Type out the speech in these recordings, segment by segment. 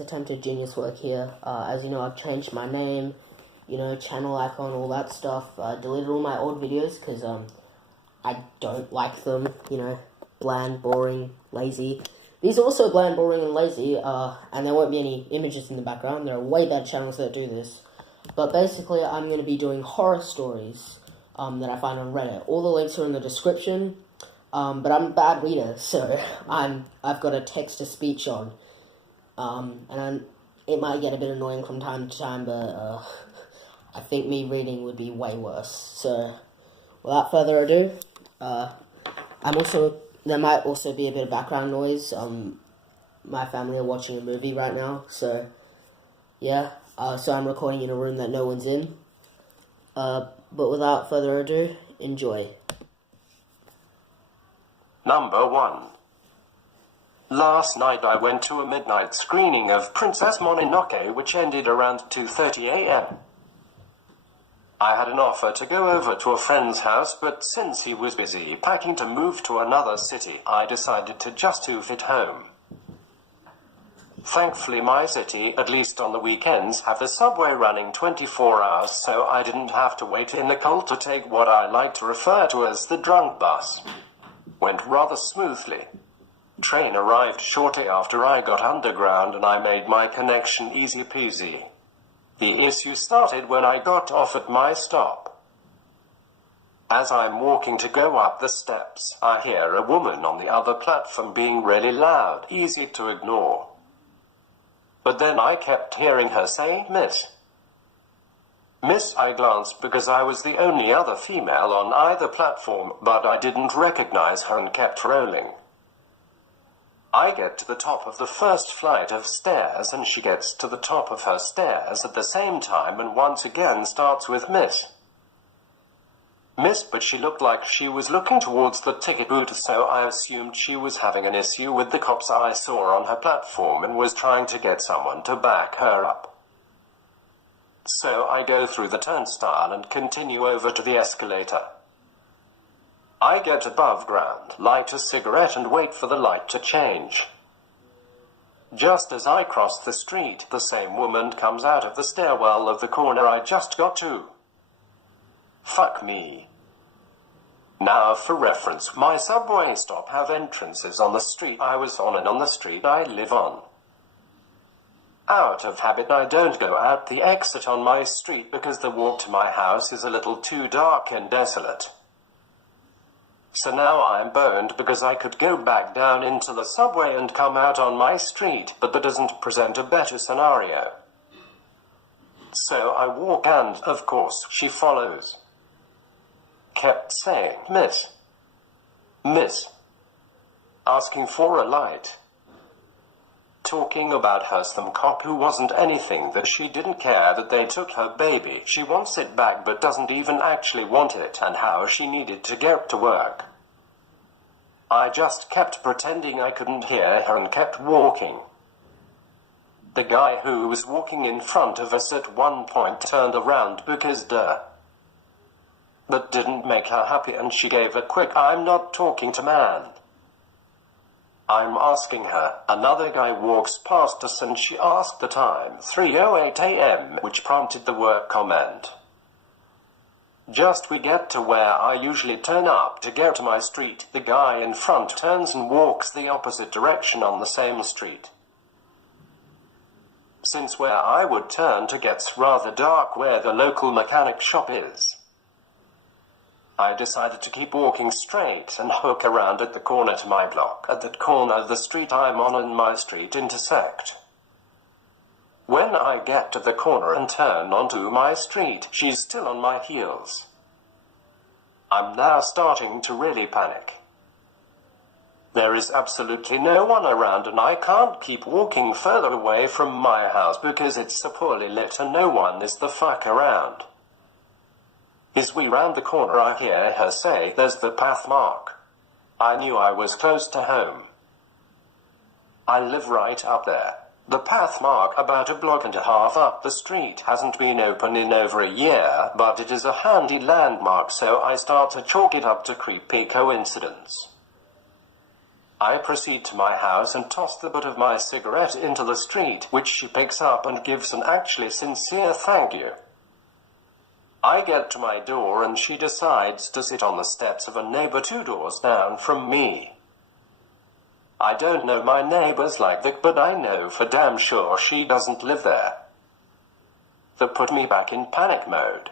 Attempted Genius work here. As you know, I've changed my name, channel icon, all that stuff. Deleted all my old videos because I don't like them, bland, boring, lazy. These are also bland, boring, and lazy, and there won't be any images in the background. There are way better channels that do this. But basically, I'm going to be doing horror stories that I find on Reddit. All the links are in the description, but I'm a bad reader, so I've got a text-to-speech on. It might get a bit annoying from time to time, but I think me reading would be way worse. So, without further ado, there might also be a bit of background noise. My family are watching a movie right now, so yeah. So I'm recording in a room that no one's in. But without further ado, enjoy. Number 1. Last night I went to a midnight screening of Princess Mononoke, which ended around 2:30 a.m. I had an offer to go over to a friend's house, but since he was busy packing to move to another city, I decided to just hoof it home. Thankfully my city, at least on the weekends, have the subway running 24 hours, so I didn't have to wait in the cold to take what I like to refer to as the drunk bus. Went rather smoothly. Train arrived shortly after I got underground and I made my connection easy peasy. The issue started when I got off at my stop. As I'm walking to go up the steps, I hear a woman on the other platform being really loud, easy to ignore. But then I kept hearing her say, "Miss." Miss, I glanced because I was the only other female on either platform, but I didn't recognize her and kept rolling. I get to the top of the first flight of stairs and she gets to the top of her stairs at the same time and once again starts with "Miss." Miss, but she looked like she was looking towards the ticket booth, so I assumed she was having an issue with the cops I saw on her platform and was trying to get someone to back her up. So I go through the turnstile and continue over to the escalator. I get above ground, light a cigarette and wait for the light to change. Just as I cross the street, the same woman comes out of the stairwell of the corner I just got to. Fuck me. Now for reference, my subway stop have entrances on the street I was on and on the street I live on. Out of habit I don't go out the exit on my street because the walk to my house is a little too dark and desolate. So now I'm boned because I could go back down into the subway and come out on my street, but that doesn't present a better scenario. So I walk and, of course, she follows. Kept saying, "Miss. Miss." Asking for a light. Talking about her some cop who wasn't anything, that she didn't care that they took her baby, she wants it back but doesn't even actually want it, and how she needed to get to work. I just kept pretending I couldn't hear her and kept walking. The guy who was walking in front of us at one point turned around because duh. That didn't make her happy and she gave a quick "I'm not talking to man." I'm asking her, another guy walks past us and she asked the time, 3:08 a.m., which prompted the work comment. Just we get to where I usually turn up to get to my street, the guy in front turns and walks the opposite direction on the same street. Since where I would turn to gets rather dark where the local mechanic shop is, I decided to keep walking straight and hook around at the corner to my block. At that corner the street I'm on and my street intersect. When I get to the corner and turn onto my street, she's still on my heels. I'm now starting to really panic. There is absolutely no one around and I can't keep walking further away from my house because it's so poorly lit and no one is the fuck around. As we round the corner I hear her say, "There's the path mark." I knew I was close to home. I live right up there. The path mark, about a block and a half up the street, hasn't been open in over a year, but it is a handy landmark, so I start to chalk it up to creepy coincidence. I proceed to my house and toss the butt of my cigarette into the street, which she picks up and gives an actually sincere thank you. I get to my door and she decides to sit on the steps of a neighbor 2 doors down from me. I don't know my neighbors like that, but I know for damn sure she doesn't live there. That put me back in panic mode.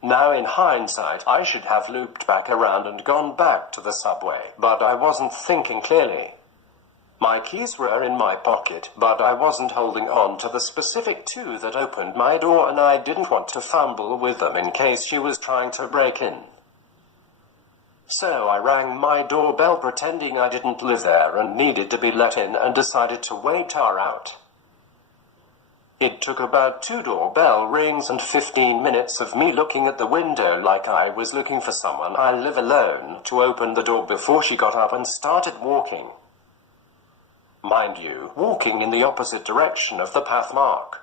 Now in hindsight, I should have looped back around and gone back to the subway, but I wasn't thinking clearly. My keys were in my pocket, but I wasn't holding on to the specific 2 that opened my door, and I didn't want to fumble with them in case she was trying to break in. So I rang my doorbell pretending I didn't live there and needed to be let in, and decided to wait her out. It took about 2 doorbell rings and 15 minutes of me looking at the window like I was looking for someone I live alone to open the door before she got up and started walking. Mind you, walking in the opposite direction of the path mark.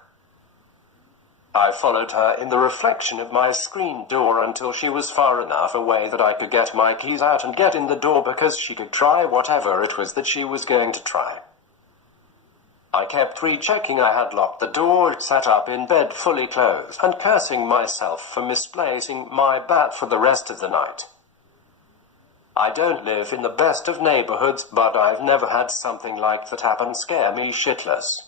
I followed her in the reflection of my screen door until she was far enough away that I could get my keys out and get in the door because she could try whatever it was that she was going to try. I kept rechecking I had locked the door, sat up in bed fully clothed, and cursing myself for misplacing my bat for the rest of the night. I don't live in the best of neighborhoods, but I've never had something like that happen scare me shitless.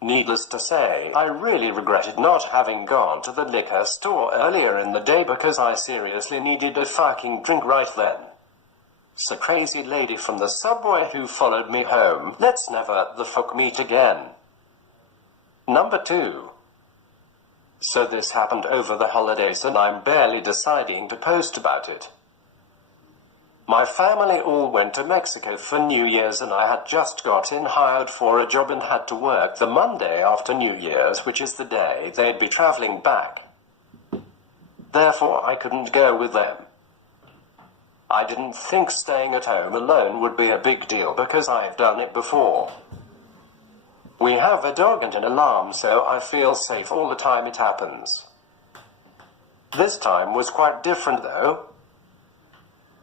Needless to say, I really regretted not having gone to the liquor store earlier in the day because I seriously needed a fucking drink right then. So crazy lady from the subway who followed me home, let's never the fuck meet again. Number 2. So this happened over the holidays and I'm barely deciding to post about it. My family all went to Mexico for New Year's and I had just gotten hired for a job and had to work the Monday after New Year's, which is the day they'd be traveling back. Therefore, I couldn't go with them. I didn't think staying at home alone would be a big deal because I've done it before. We have a dog and an alarm, so I feel safe all the time it happens. This time was quite different though.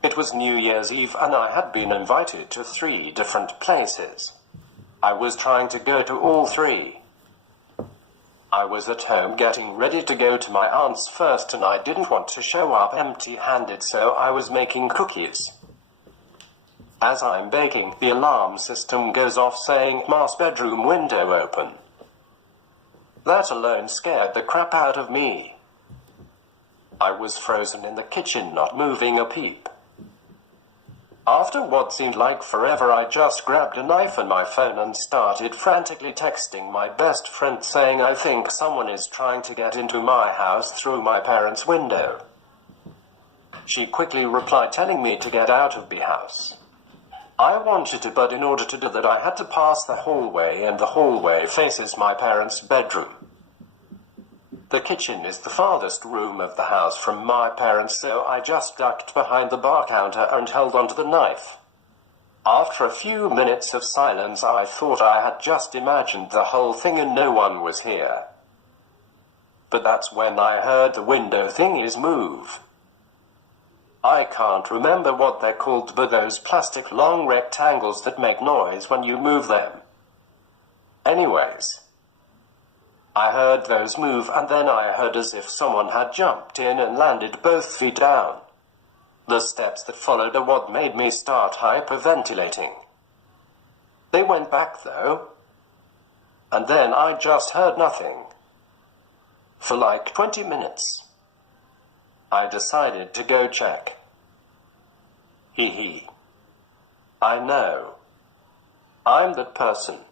It was New Year's Eve and I had been invited to 3 different places. I was trying to go to all 3. I was at home getting ready to go to my aunt's first and I didn't want to show up empty-handed, so I was making cookies. As I'm baking, the alarm system goes off saying, "Ma's bedroom window open." That alone scared the crap out of me. I was frozen in the kitchen, not moving a peep. After what seemed like forever, I just grabbed a knife and my phone and started frantically texting my best friend saying, "I think someone is trying to get into my house through my parents' window." She quickly replied telling me to get out of the house. I wanted to, but in order to do that I had to pass the hallway, and the hallway faces my parents' bedroom. The kitchen is the farthest room of the house from my parents, so I just ducked behind the bar counter and held onto the knife. After a few minutes of silence, I thought I had just imagined the whole thing and no one was here. But that's when I heard the window thingies move. I can't remember what they're called, but those plastic long rectangles that make noise when you move them. Anyways, I heard those move, and then I heard as if someone had jumped in and landed both feet down. The steps that followed are what made me start hyperventilating. They went back though, and then I just heard nothing. For like 20 minutes. I decided to go check. Hee hee. I know. I'm that person.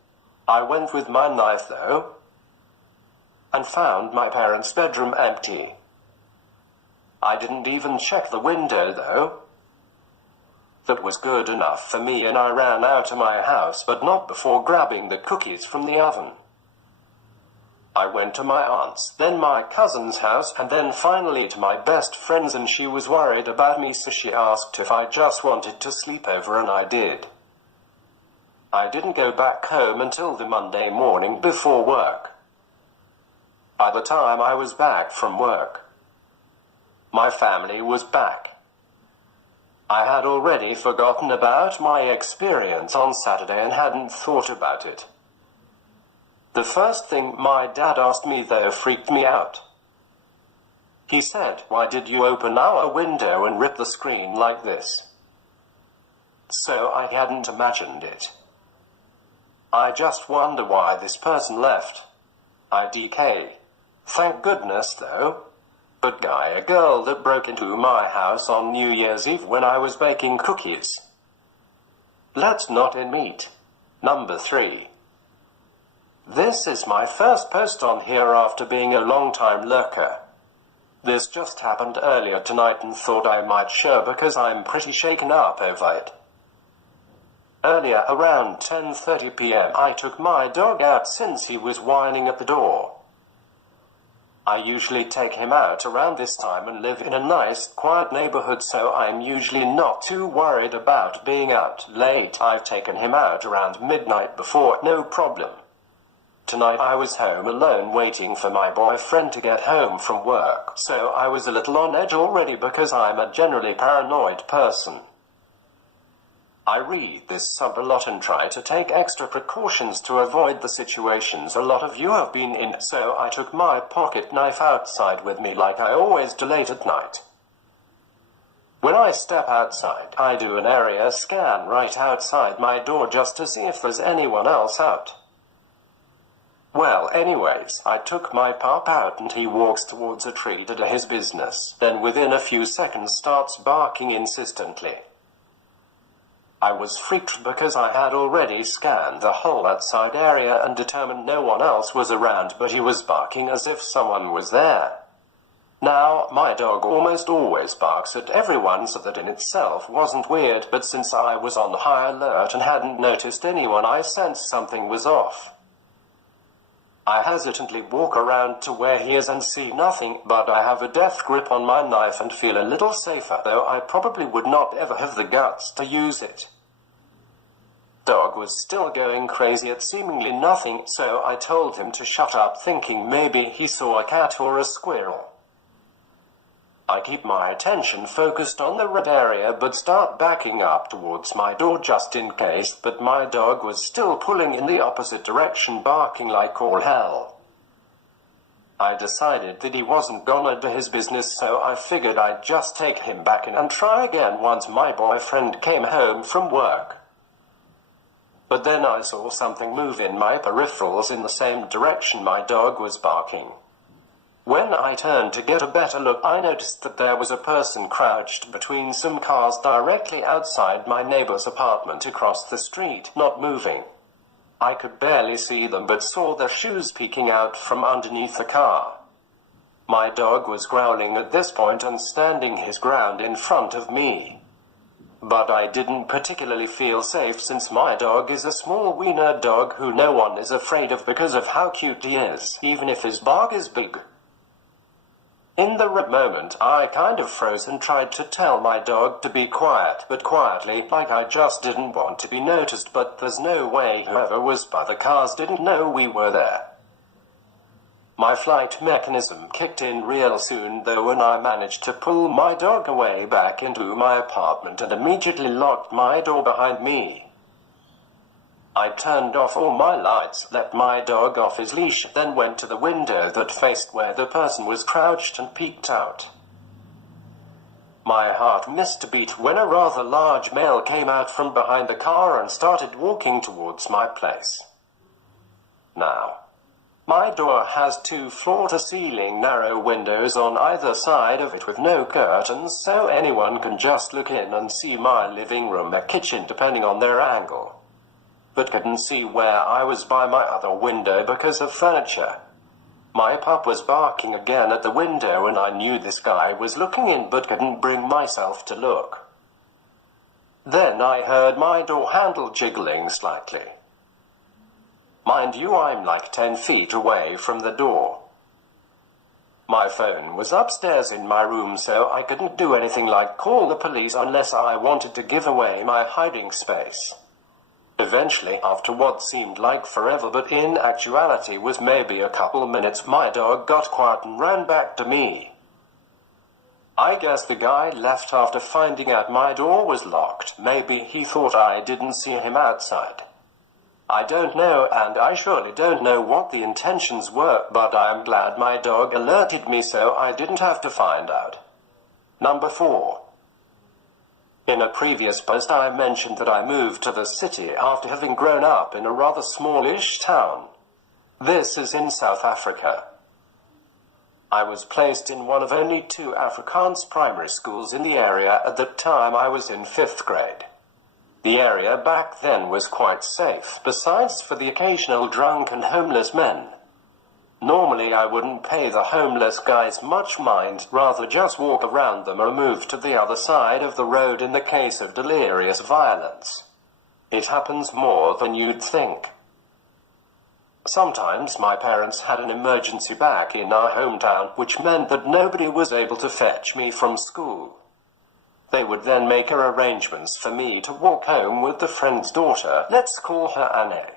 I went with my knife though, and found my parents' bedroom empty. I didn't even check the window though. That was good enough for me, and I ran out of my house, but not before grabbing the cookies from the oven. I went to my aunt's, then my cousin's house, and then finally to my best friend's, and she was worried about me, so she asked if I just wanted to sleep over, and I did. I didn't go back home until the Monday morning before work. By the time I was back from work, my family was back. I had already forgotten about my experience on Saturday and hadn't thought about it. The first thing my dad asked me, though, freaked me out. He said, "Why did you open our window and rip the screen like this?" So I hadn't imagined it. I just wonder why this person left. IDK. Thank goodness, though. But guy, a girl that broke into my house on New Year's Eve when I was baking cookies. Let's not meet. Number 3. This is my first post on here after being a long-time lurker. This just happened earlier tonight and thought I might share because I'm pretty shaken up over it. Earlier, around 10:30 p.m., I took my dog out since he was whining at the door. I usually take him out around this time and live in a nice, quiet neighborhood, so I'm usually not too worried about being out late. I've taken him out around midnight before, no problem. Tonight I was home alone waiting for my boyfriend to get home from work, so I was a little on edge already because I'm a generally paranoid person. I read this sub a lot and try to take extra precautions to avoid the situations a lot of you have been in, so I took my pocket knife outside with me like I always do late at night. When I step outside, I do an area scan right outside my door just to see if there's anyone else out. Well, anyways, I took my pup out and he walks towards a tree to do his business, then within a few seconds starts barking insistently. I was freaked because I had already scanned the whole outside area and determined no one else was around, but he was barking as if someone was there. Now, my dog almost always barks at everyone, so that in itself wasn't weird, but since I was on high alert and hadn't noticed anyone, I sensed something was off. I hesitantly walk around to where he is and see nothing, but I have a death grip on my knife and feel a little safer, though I probably would not ever have the guts to use it. Dog was still going crazy at seemingly nothing, so I told him to shut up, thinking maybe he saw a cat or a squirrel. I keep my attention focused on the red area but start backing up towards my door just in case, but my dog was still pulling in the opposite direction, barking like all hell. I decided that he wasn't gonna do his business, so I figured I'd just take him back in and try again once my boyfriend came home from work. But then I saw something move in my peripherals in the same direction my dog was barking. When I turned to get a better look, I noticed that there was a person crouched between some cars directly outside my neighbor's apartment across the street, not moving. I could barely see them but saw their shoes peeking out from underneath the car. My dog was growling at this point and standing his ground in front of me. But I didn't particularly feel safe since my dog is a small wiener dog who no one is afraid of because of how cute he is, even if his bark is big. In the moment, I kind of froze and tried to tell my dog to be quiet, but quietly, like I just didn't want to be noticed, but there's no way whoever was by the cars didn't know we were there. My flight mechanism kicked in real soon though, and I managed to pull my dog away back into my apartment and immediately locked my door behind me. I turned off all my lights, let my dog off his leash, then went to the window that faced where the person was crouched and peeked out. My heart missed a beat when a rather large male came out from behind the car and started walking towards my place. Now, my door has 2 floor-to-ceiling narrow windows on either side of it with no curtains, so anyone can just look in and see my living room or kitchen depending on their angle. But couldn't see where I was by my other window because of furniture. My pup was barking again at the window and I knew this guy was looking in but couldn't bring myself to look. Then I heard my door handle jiggling slightly. Mind you, I'm like 10 feet away from the door. My phone was upstairs in my room, so I couldn't do anything like call the police unless I wanted to give away my hiding space. Eventually, after what seemed like forever but in actuality was maybe a couple minutes, my dog got quiet and ran back to me. I guess the guy left after finding out my door was locked. Maybe he thought I didn't see him outside. I don't know, and I surely don't know what the intentions were, but I am glad my dog alerted me so I didn't have to find out. Number 4. In a previous post I mentioned that I moved to the city after having grown up in a rather smallish town. This is in South Africa. I was placed in one of only 2 Afrikaans primary schools in the area at the time I was in 5th grade. The area back then was quite safe, besides for the occasional drunk and homeless men. Normally I wouldn't pay the homeless guys much mind, rather just walk around them or move to the other side of the road in the case of delirious violence. It happens more than you'd think. Sometimes my parents had an emergency back in our hometown, which meant that nobody was able to fetch me from school. They would then make arrangements for me to walk home with a friend's daughter. Let's call her Anne.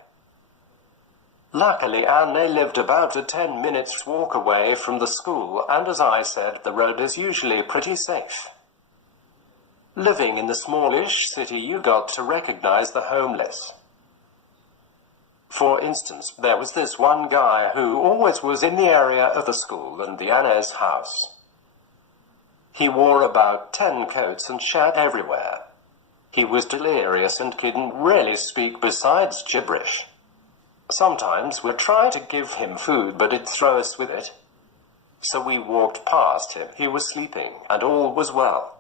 Luckily, Anne lived about a 10 minutes walk away from the school, and as I said, the road is usually pretty safe. Living in the smallish city, you got to recognize the homeless. For instance, there was this one guy who always was in the area of the school and the Anne's house. He wore about 10 coats and shat everywhere. He was delirious and couldn't really speak besides gibberish. Sometimes we'd try to give him food, but he'd throw us with it. So we walked past him. He was sleeping, and all was well.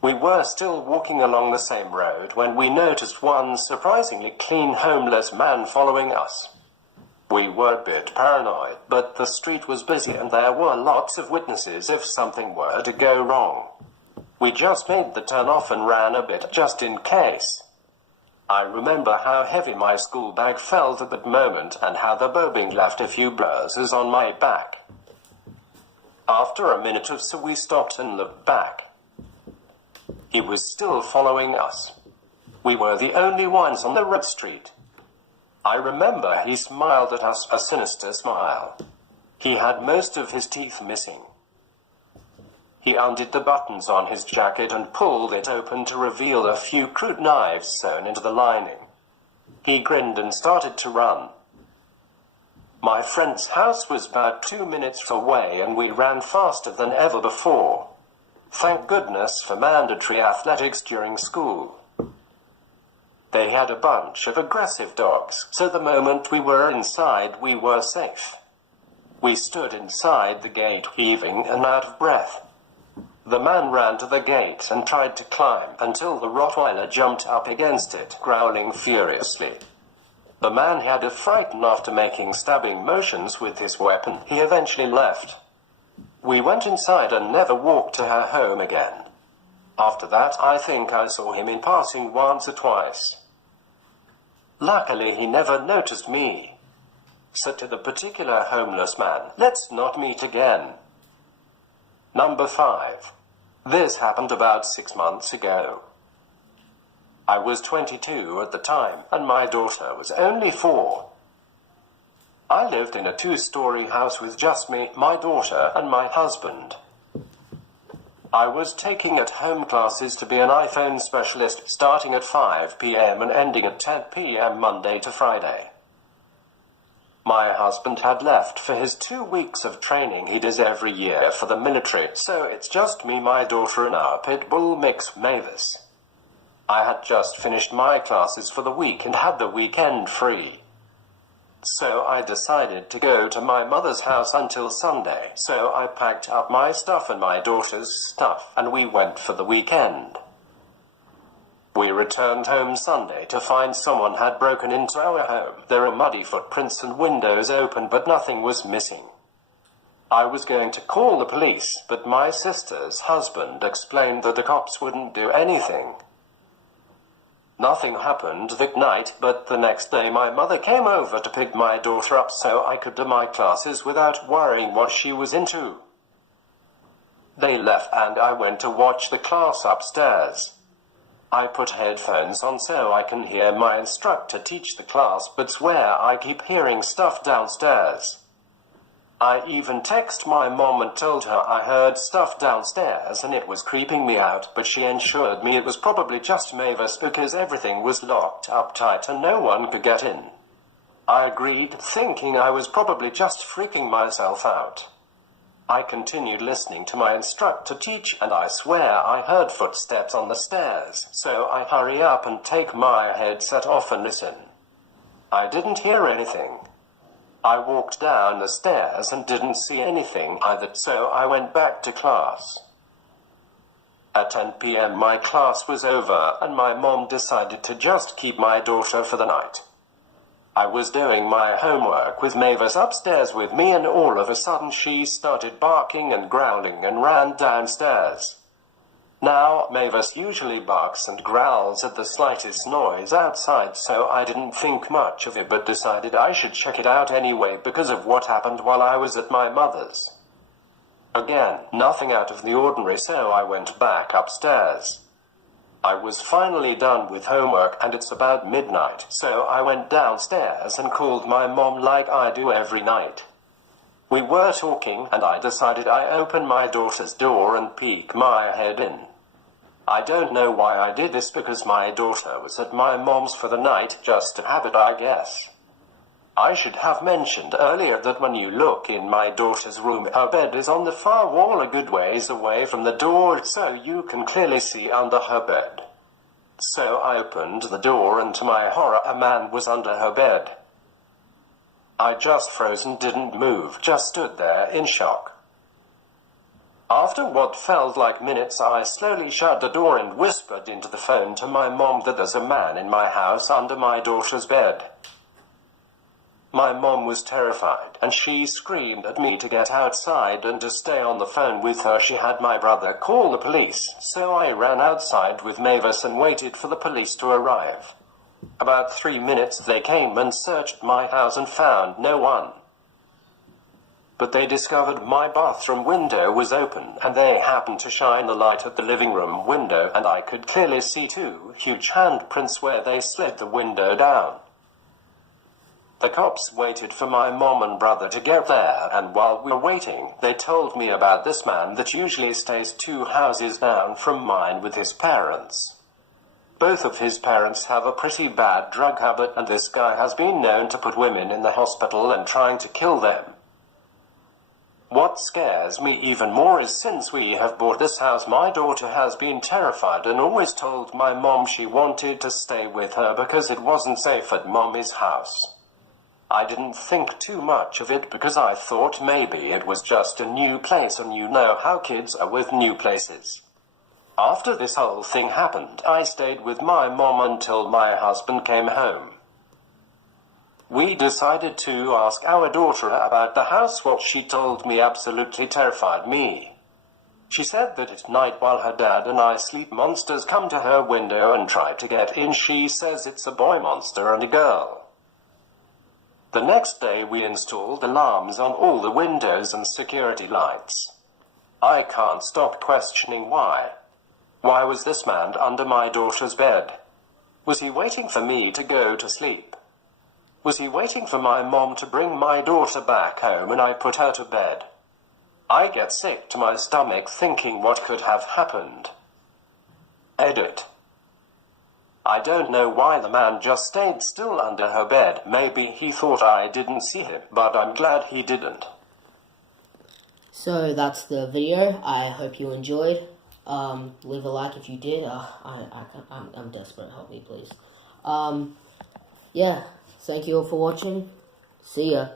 We were still walking along the same road when we noticed one surprisingly clean homeless man following us. We were a bit paranoid, but the street was busy and there were lots of witnesses if something were to go wrong. We just made the turn off and ran a bit just in case. I remember how heavy my school bag felt at that moment and how the bobbing left a few bruises on my back. After a minute or so we stopped and looked back. He was still following us. We were the only ones on the red street. I remember he smiled at us, a sinister smile. He had most of his teeth missing. He undid the buttons on his jacket and pulled it open to reveal a few crude knives sewn into the lining. He grinned and started to run. My friend's house was about 2 minutes away and we ran faster than ever before. Thank goodness for mandatory athletics during school. They had a bunch of aggressive dogs, so the moment we were inside, we were safe. We stood inside the gate, heaving and out of breath. The man ran to the gate and tried to climb until the Rottweiler jumped up against it, growling furiously. The man had a frighten after making stabbing motions with his weapon. He eventually left. We went inside and never walked to her home again. After that, I think I saw him in passing once or twice. Luckily, he never noticed me. Said to the particular homeless man, "Let's not meet again." Number 5. This happened about 6 months ago. I was 22 at the time, and my daughter was only 4. I lived in a 2-story house with just me, my daughter, and my husband. I was taking at-home classes to be an iPhone specialist, starting at 5 p.m. and ending at 10 p.m. Monday to Friday. My husband had left for his 2 weeks of training he does every year for the military, so it's just me, my daughter, and our pit bull mix, Mavis. I had just finished my classes for the week and had the weekend free. So I decided to go to my mother's house until Sunday, so I packed up my stuff and my daughter's stuff, and we went for the weekend. We returned home Sunday to find someone had broken into our home. There were muddy footprints and windows open, but nothing was missing. I was going to call the police, but my sister's husband explained that the cops wouldn't do anything. Nothing happened that night, but the next day my mother came over to pick my daughter up so I could do my classes without worrying what she was into. They left and I went to watch the class upstairs. I put headphones on so I can hear my instructor teach the class, but swear I keep hearing stuff downstairs. I even texted my mom and told her I heard stuff downstairs and it was creeping me out, but she assured me it was probably just Mavis because everything was locked up tight and no one could get in. I agreed, thinking I was probably just freaking myself out. I continued listening to my instructor teach, and I swear I heard footsteps on the stairs, so I hurry up and take my headset off and listen. I didn't hear anything. I walked down the stairs and didn't see anything either, so I went back to class. At 10 p.m. my class was over, and my mom decided to just keep my daughter for the night. I was doing my homework with Mavis upstairs with me, and all of a sudden she started barking and growling and ran downstairs. Now, Mavis usually barks and growls at the slightest noise outside, so I didn't think much of it but decided I should check it out anyway because of what happened while I was at my mother's. Again, nothing out of the ordinary, so I went back upstairs. I was finally done with homework and it's about midnight, so I went downstairs and called my mom like I do every night. We were talking and I decided I open my daughter's door and peek my head in. I don't know why I did this because my daughter was at my mom's for the night, just to have it, I guess. I should have mentioned earlier that when you look in my daughter's room, her bed is on the far wall a good ways away from the door, so you can clearly see under her bed. So I opened the door and to my horror a man was under her bed. I just froze and didn't move, just stood there in shock. After what felt like minutes, I slowly shut the door and whispered into the phone to my mom that there's a man in my house under my daughter's bed. My mom was terrified, and she screamed at me to get outside and to stay on the phone with her. She had my brother call the police, so I ran outside with Mavis and waited for the police to arrive. About 3 minutes they came and searched my house and found no one. But they discovered my bathroom window was open, and they happened to shine the light at the living room window, and I could clearly see 2 huge handprints where they slid the window down. The cops waited for my mom and brother to get there, and while we were waiting, they told me about this man that usually stays 2 houses down from mine with his parents. Both of his parents have a pretty bad drug habit, and this guy has been known to put women in the hospital and trying to kill them. What scares me even more is since we have bought this house, my daughter has been terrified and always told my mom she wanted to stay with her because it wasn't safe at mommy's house. I didn't think too much of it because I thought maybe it was just a new place, and you know how kids are with new places. After this whole thing happened, I stayed with my mom until my husband came home. We decided to ask our daughter about the house. What she told me absolutely terrified me. She said that at night while her dad and I sleep, monsters come to her window and try to get in. She says it's a boy monster and a girl. The next day we installed alarms on all the windows and security lights. I can't stop questioning why. Why was this man under my daughter's bed? Was he waiting for me to go to sleep? Was he waiting for my mom to bring my daughter back home and I put her to bed? I get sick to my stomach thinking what could have happened. Edit. I don't know why the man just stayed still under her bed. Maybe he thought I didn't see him, but I'm glad he didn't. So that's the video. I hope you enjoyed. Leave a like if you did. I'm desperate. Help me, please. Yeah. Thank you all for watching. See ya.